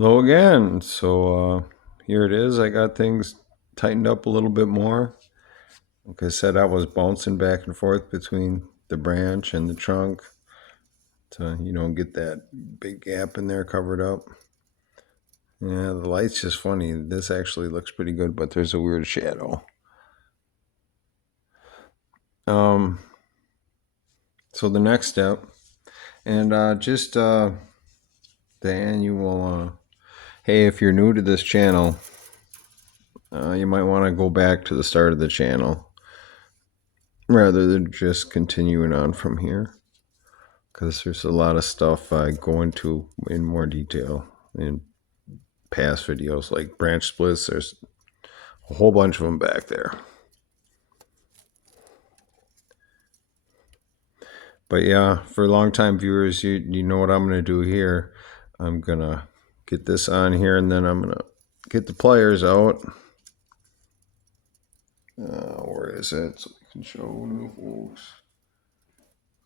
Hello again. Here it is. I got things tightened up a little bit more. Like I said, I was bouncing back and forth between the branch and the trunk to, get that big gap in there covered up. Yeah, the light's just funny. This actually looks pretty good, but there's a weird shadow. Um, so the next step, and just the annual, hey, if you're new to this channel, you might want to go back to the start of the channel rather than just continuing on from here, because there's a lot of stuff I go into in more detail in past videos, like branch splits. There's a whole bunch of them back there. But yeah, for longtime viewers, you know what I'm going to do here. I'm going to get this on here, and then I'm going to get the pliers out. Where is it? So I can show new folks.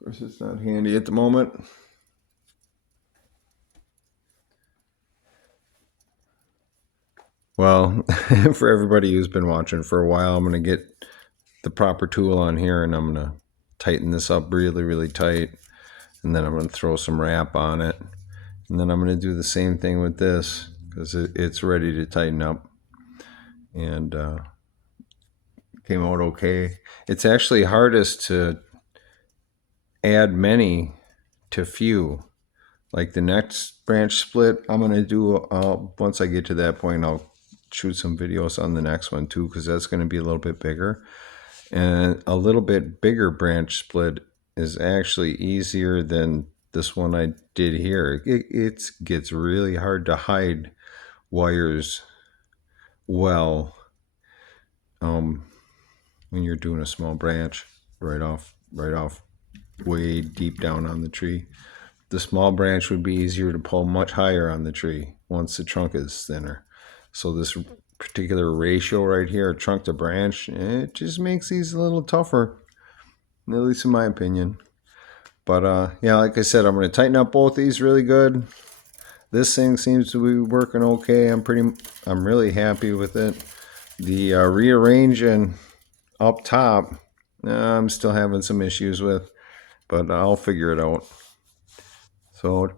Of course, it's not handy at the moment. Well, for everybody who's been watching for a while, I'm going to get the proper tool on here, and I'm going to tighten this up really, really tight. And then I'm going to throw some wrap on it. And then I'm going to do the same thing with this, because it's ready to tighten up. And came out okay. It's actually hardest to add many to few. Like the next branch split I'm going to do, once I get to that point, I'll shoot some videos on the next one too, because that's going to be a little bit bigger. And a little bit bigger branch split is actually easier than this one I did here. It gets really hard to hide wires well when you're doing a small branch right off way deep down on the tree. The small branch would be easier to pull much higher on the tree once the trunk is thinner. So this particular ratio right here, trunk to branch, it just makes these a little tougher, at least in my opinion. But yeah, like I said, I'm going to tighten up both these really good. This thing seems to be working okay. I'm really happy with it. The rearranging up top, I'm still having some issues with, but I'll figure it out. So,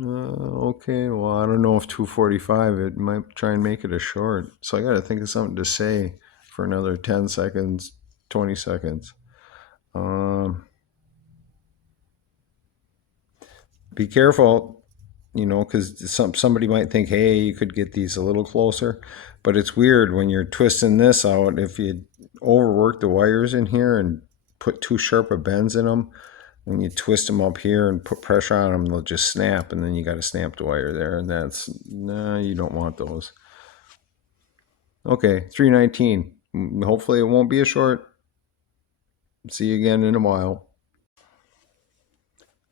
okay, well, I don't know if 2:45, it might try and make it a short. So I got to think of something to say for another 10 seconds, 20 seconds. Be careful, because somebody might think, hey, you could get these a little closer. But it's weird when you're twisting this out. If you overwork the wires in here and put too sharp of bends in them, when you twist them up here and put pressure on them, they'll just snap, and then you got to snap the wire there, and you don't want those. Okay, 319. Hopefully it won't be a short. See you again in a while.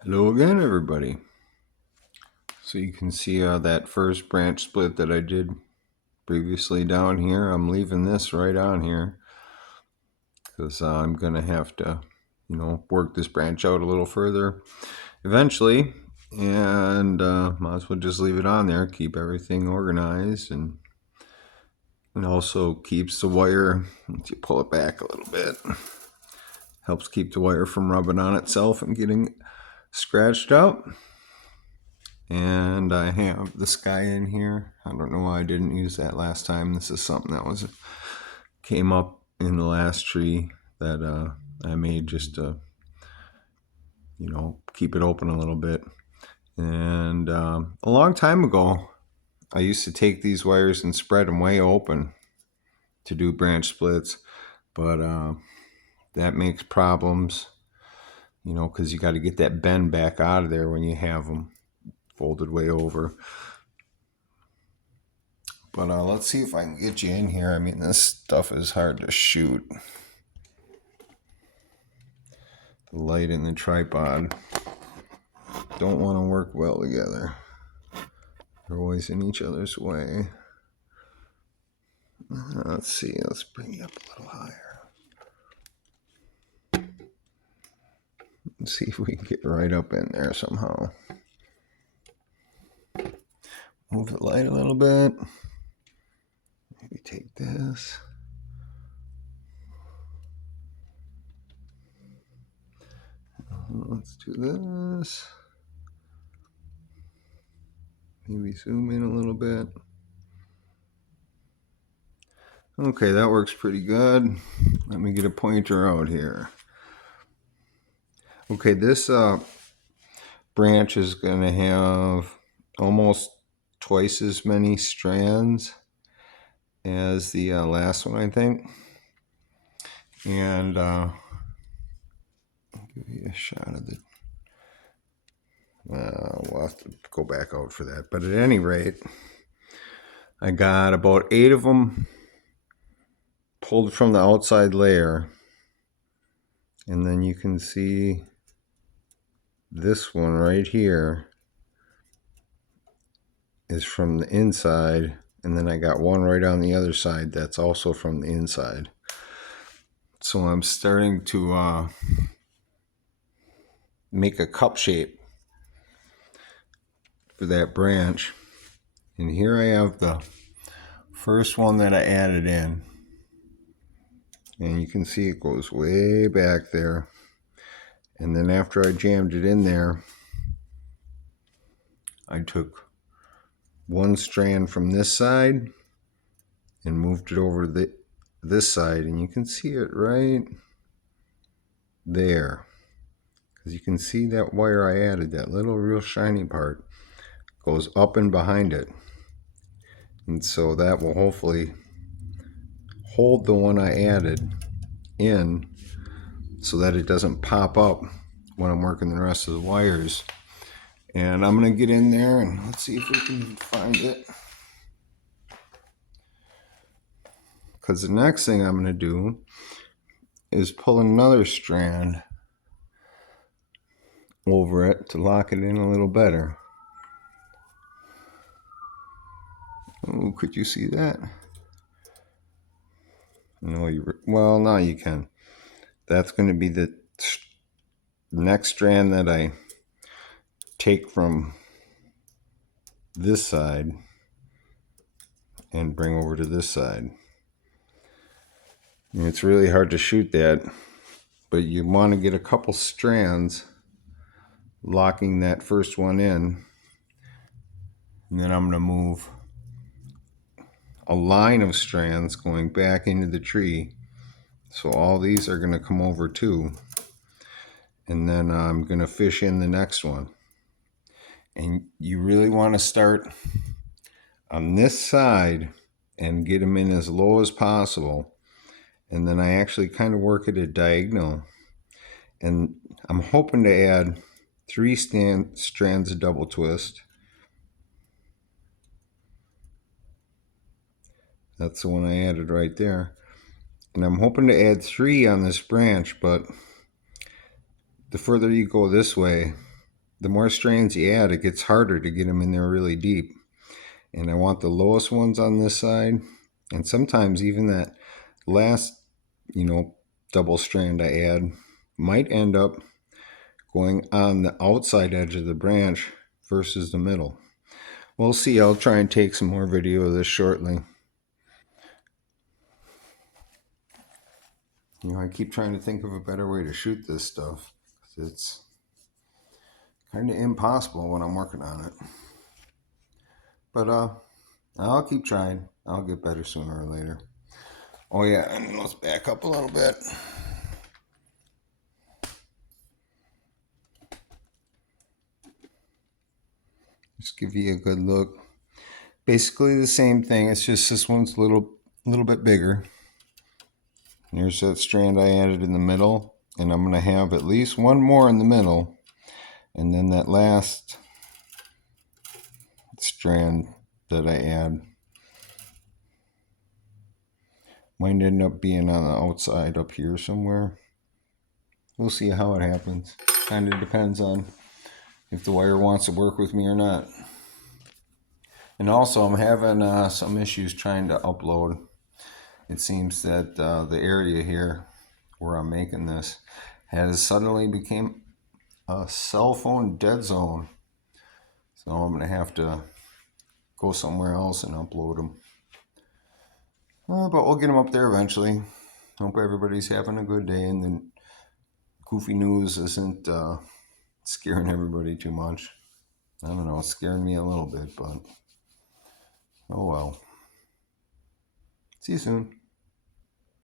Hello again, everybody. So you can see that first branch split that I did previously down here. I'm leaving this right on here because I'm going to have to, work this branch out a little further eventually. And might as well just leave it on there, keep everything organized, and also keeps the wire, once you pull it back a little bit, helps keep the wire from rubbing on itself and getting scratched up. And I have this guy in here. I don't know why I didn't use that last time. This is something that came up in the last tree that I made just to, keep it open a little bit. And a long time ago, I used to take these wires and spread them way open to do branch splits, but that makes problems, because you got to get that bend back out of there when you have them folded way over. But let's see if I can get you in here. I mean, this stuff is hard to shoot. The light and the tripod don't want to work well together. They're always in each other's way. Let's see. Let's bring you up a little higher. Let's see if we can get right up in there somehow. Move the light a little bit. Maybe take this. Let's do this. Maybe zoom in a little bit. Okay, that works pretty good. Let me get a pointer out here. Okay, this branch is going to have almost twice as many strands as the last one, I think. And I'll give you a shot of the... we'll have to go back out for that. But at any rate, I got about 8 of them pulled from the outside layer. And then you can see this one right here is from the inside. And then I got one right on the other side that's also from the inside. So I'm starting to make a cup shape for that branch. And here I have the first one that I added in. And you can see it goes way back there. And then after I jammed it in there, I took one strand from this side and moved it over to this side. And you can see it right there. Because you can see that wire I added, that little real shiny part, goes up and behind it. And so that will hopefully hold the one I added in so that it doesn't pop up when I'm working the rest of the wires. And I'm going to get in there and let's see if we can find it. Because the next thing I'm going to do is pull another strand over it to lock it in a little better. Oh, could you see that? No, well, now you can. That's going to be the next strand that I take from this side and bring over to this side. And it's really hard to shoot that, but you want to get a couple strands locking that first one in. And then I'm going to move a line of strands going back into the tree. So all these are going to come over too. And then I'm going to fish in the next one. And you really want to start on this side and get them in as low as possible. And then I actually kind of work at a diagonal. And I'm hoping to add 3 strands of double twist. That's the one I added right there. And I'm hoping to add 3 on this branch, but the further you go this way, the more strands you add, it gets harder to get them in there really deep. And I want the lowest ones on this side. And sometimes even that last, double strand I add might end up going on the outside edge of the branch versus the middle. We'll see. I'll try and take some more video of this shortly. I keep trying to think of a better way to shoot this stuff. It's kind of impossible when I'm working on it. But I'll keep trying. I'll get better sooner or later. Oh yeah, and let's back up a little bit. Just give you a good look. Basically the same thing. It's just this one's a little bit bigger. Here's that strand I added in the middle, and I'm going to have at least one more in the middle, and then that last strand that I add might end up being on the outside up here somewhere. We'll see how it happens. Kind of depends on if the wire wants to work with me or not. And also I'm having some issues trying to upload. It seems that the area here where I'm making this has suddenly become a cell phone dead zone. So I'm going to have to go somewhere else and upload them. But we'll get them up there eventually. Hope everybody's having a good day and the goofy news isn't scaring everybody too much. I don't know, it's scaring me a little bit, but oh well. See you soon.